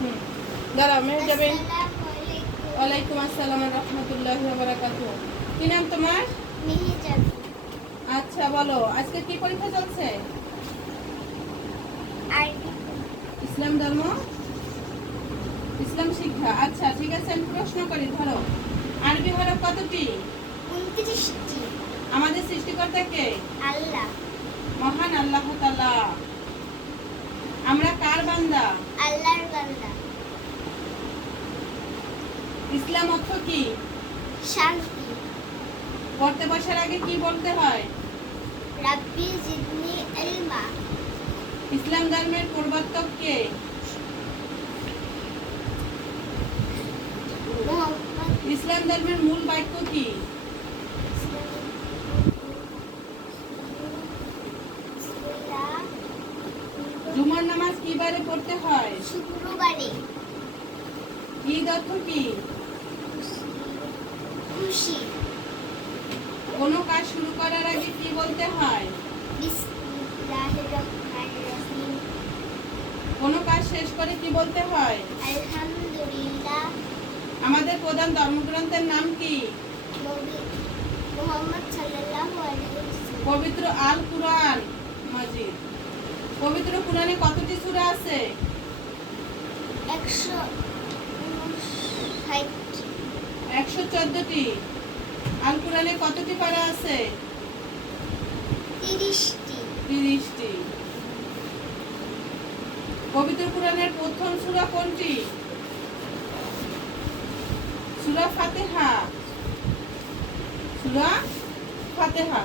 হুম দাঁড়াও মেহজাবিন। আসসালামু আলাইকুম। ওয়ালাইকুম আসসালাম ওয়া রাহমাতুল্লাহি ওয়া বারাকাতুহু। কি নাম তোমার? মেহজাবিন। আচ্ছা বলো, আজকে কি পরীক্ষা চলছে? আরবি। ইসলাম ধর্ম, ইসলাম শিক্ষা। আচ্ছা ঠিক আছে, আমি প্রশ্ন করি, ধরো আরবি হরফ কতটি? 29টি। আমাদের সৃষ্টিকর্তা কে? আল্লাহ। মহান আল্লাহ তাআলা। আমরা কার বান্দা? আল্লাহর বান্দা। ইসলাম অর্থ কি? শান্তি। পড়তে বসার আগে কি বলতে হয়? রাব্বি জিদনি ইলমা। ইসলাম ধর্মের প্রবর্তক কে? মুহাম্মদ। ইসলাম ধর্মের মূল বাক্য কি? জুমার নামাজ কি বারে পড়তে হয়? শুক্রবারে। ঈদ অর্থ কি? খুশি। কোনো কাজ শুরু করার আগে কি বলতে হয়? বিসমিল্লাহির রহমানির রহিম। কোনো কাজ শেষ করে কি বলতে হয়? আলহামদুলিল্লাহ। আমাদের প্রধান ধর্মগ্রন্থের নাম কি? মুহাম্মদ সাল্লাল্লাহু আলাইহি ওয়াসাল্লাম। পবিত্র আল কুরআন মাজিদ। পবিত্র কুরআনে কতটি সূরা আছে? 159। 114টি। আল কুরআনে কতটি পারা আছে? 30টি। 30টি। পবিত্র কুরআনের প্রথম সূরা কোনটি? সূরা ফাতিহা। সূরা ফাতিহা।